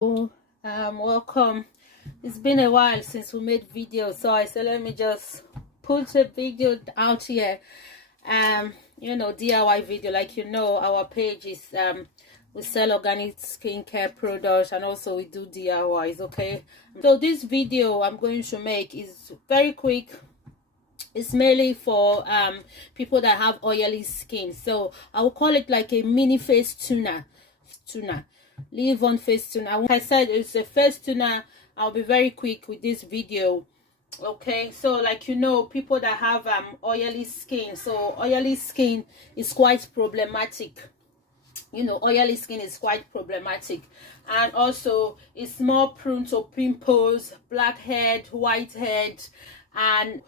Welcome. It's been a while since we made videos, so I said let me just put a video out here. DIY video. Like our page is we sell organic skincare products, and also we do DIYs. Okay, so this video I'm going to make is very quick. It's mainly for people that have oily skin, so I will call it like a mini face tuner. Leave on face tuner. Like I said, it's a face tuner. I'll be very quick with this video. Okay, so like people that have oily skin, so oily skin is quite problematic. Oily skin is quite problematic, and also it's more prone to pimples, blackhead, whitehead, and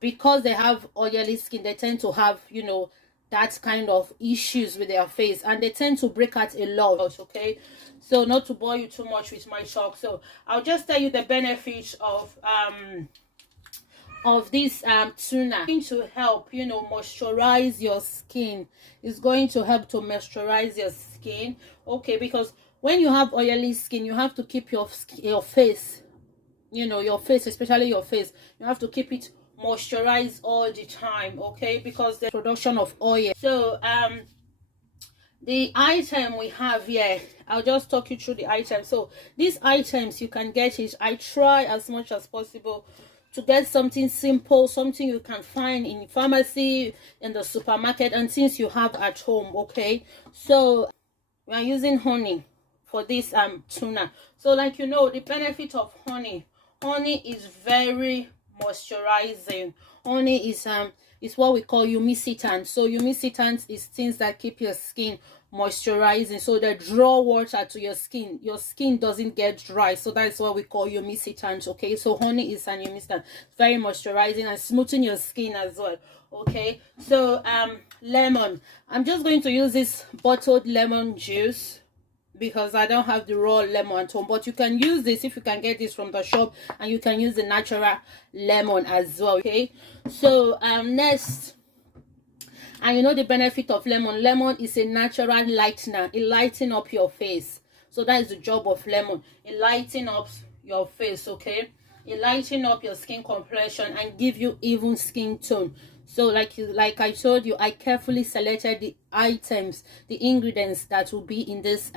because they have oily skin, they tend to have that kind of issues with their face, and they tend to break out a lot. Okay, so not to bore you too much with my talk, so I'll just tell you the benefits of this tuner. It's going to help moisturize your skin. It's going to help to moisturize your skin. Okay, because when you have oily skin, you have to keep your face, your face, especially your face, you have to keep it moisturized all the time. Okay, because the production of oil. So the item we have here, I'll just talk you through the items. So these items you can get it. I try as much as possible to get something simple, something you can find in pharmacy, in the supermarket, and things you have at home. Okay, so we are using honey for this tuner. So like the benefit of honey is very moisturizing. Honey is what we call humectant. So humectant is things that keep your skin moisturizing, so they draw water to your skin doesn't get dry. So that's what we call humectant. Okay, so honey is an humectant, very moisturizing and smoothing your skin as well. Okay, so lemon, I'm just going to use this bottled lemon juice because I don't have the raw lemon at home, but you can use this if you can get this from the shop, and you can use the natural lemon as well. Okay, so next, and the benefit of lemon is a natural lightener. It lightens up your face. So that is the job of lemon. It lightens up your face. Okay, it lightens up your skin complexion and give you even skin tone. So like I told you, I carefully selected the items, the ingredients that will be in this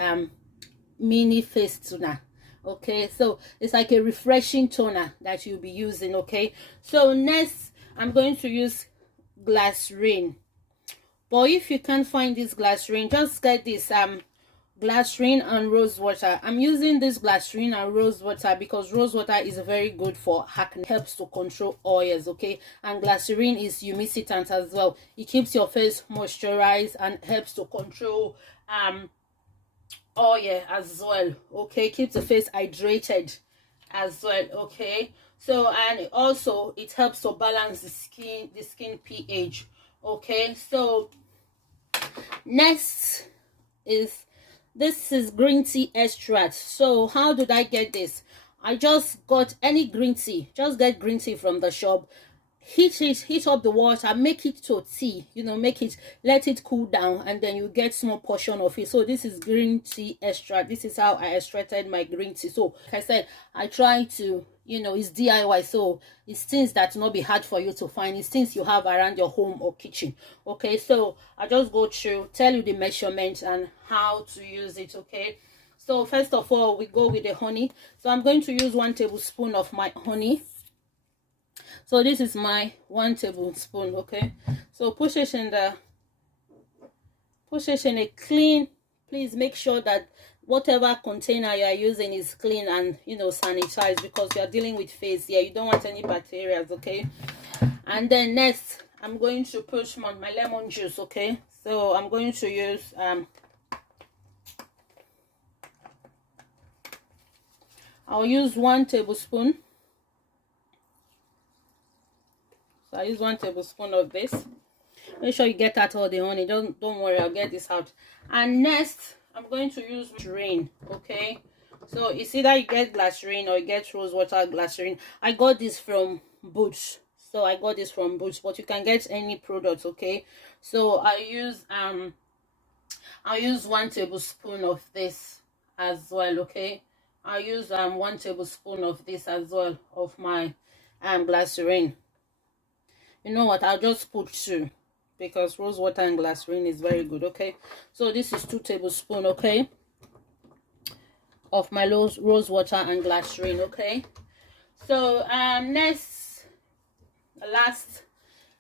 mini face toner. Okay, so it's like a refreshing toner that you'll be using. Okay, so next I'm going to use glycerin. But if you can't find this glycerin, just get this glycerin and rose water. I'm using this glycerin and rose water because rose water is very good for acne, helps to control oils. Okay, and glycerin is humectant as well. It keeps your face moisturized and helps to control oil as well. Okay, keeps the face hydrated as well. Okay, so and also it helps to balance the skin pH. Okay, so next is this is green tea extract. So how did I get this? I just got any green tea. Just get green tea from the shop, heat up the water, make it to tea, let it cool down, and then you get small portion of it. So this is green tea extract. This is how I extracted my green tea. So like I said, I try to it's DIY, so it's things that will not be hard for you to find. It's things you have around your home or kitchen. Okay, so I just go through, tell you the measurements and how to use it. Okay, so first of all, we go with the honey. So I'm going to use 1 tablespoon of my honey. So this is my 1 tablespoon. Okay, so push it in a clean, please make sure that whatever container you are using is clean and sanitized, because you are dealing with face here. You don't want any bacteria. Okay, and then next I'm going to put my lemon juice. Okay, so I'm going to use I'll use 1 tablespoon. So I use 1 tablespoon of this. Make sure you get out all the honey. Don't worry, I'll get this out. And next I'm going to use glycerin. Okay, so it's either you get glycerin or you get rose water glycerin. I got this from Boots. So I got this from Boots, but you can get any product. Okay, so I'll use 1 tablespoon of this as well. Okay, I'll use 1 tablespoon of this as well, of my glycerin. You know what, I'll just put 2 because rose water and glycerin is very good. Okay, so this is 2 tablespoons, okay, of my rose water and glycerin. Okay, so last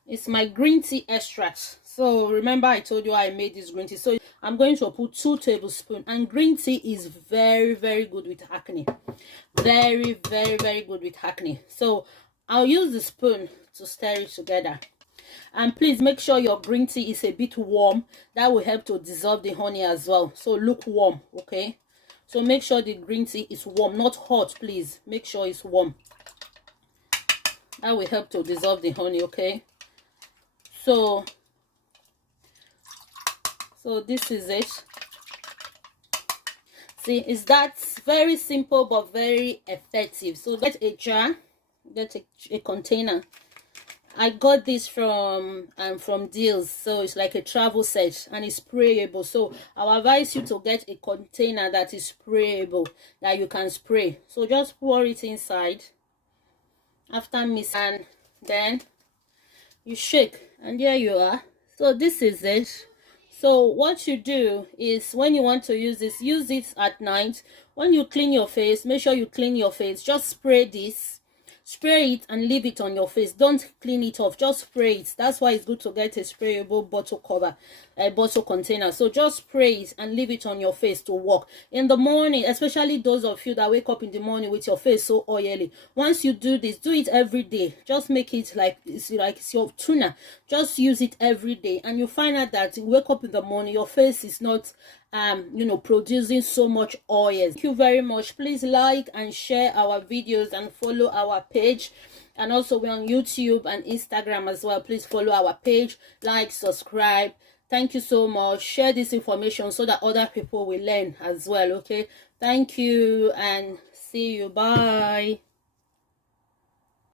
is my green tea extract. So remember I told you I made this green tea, so I'm going to put 2 tablespoons. And green tea is very good with acne, very good with acne. So I'll use the spoon to stir it together. And please make sure your green tea is a bit warm. That will help to dissolve the honey as well. So lukewarm, okay? So make sure the green tea is warm, not hot, please. Make sure it's warm. That will help to dissolve the honey, okay? So this is it. See, is that very simple but very effective. So get a jar, get a container. I got this from Deals, so it's like a travel set and it's sprayable. So I'll advise you to get a container that is sprayable, that you can spray. So just pour it inside after mixing, and then you shake, and there you are. So this is it. So what you do is, when you want to use this, use it at night. When you clean your face, make sure you clean your face. Just spray this, spray it and leave it on your face. Don't clean it off, just spray it. That's why it's good to get a sprayable bottle cover, a bottle container. So just spray it and leave it on your face to work in the morning, especially those of you that wake up in the morning with your face so oily. Once you do this, do it every day. Just make it like it's your toner. Just use it every day, and you find out that you wake up in the morning, your face is not producing so much oil. Thank you very much. Please like and share our videos and follow our page, and also we're on YouTube and Instagram as well. Please follow our page, like, subscribe. Thank you so much. Share this information so that other people will learn as well. Okay, thank you and see you. Bye.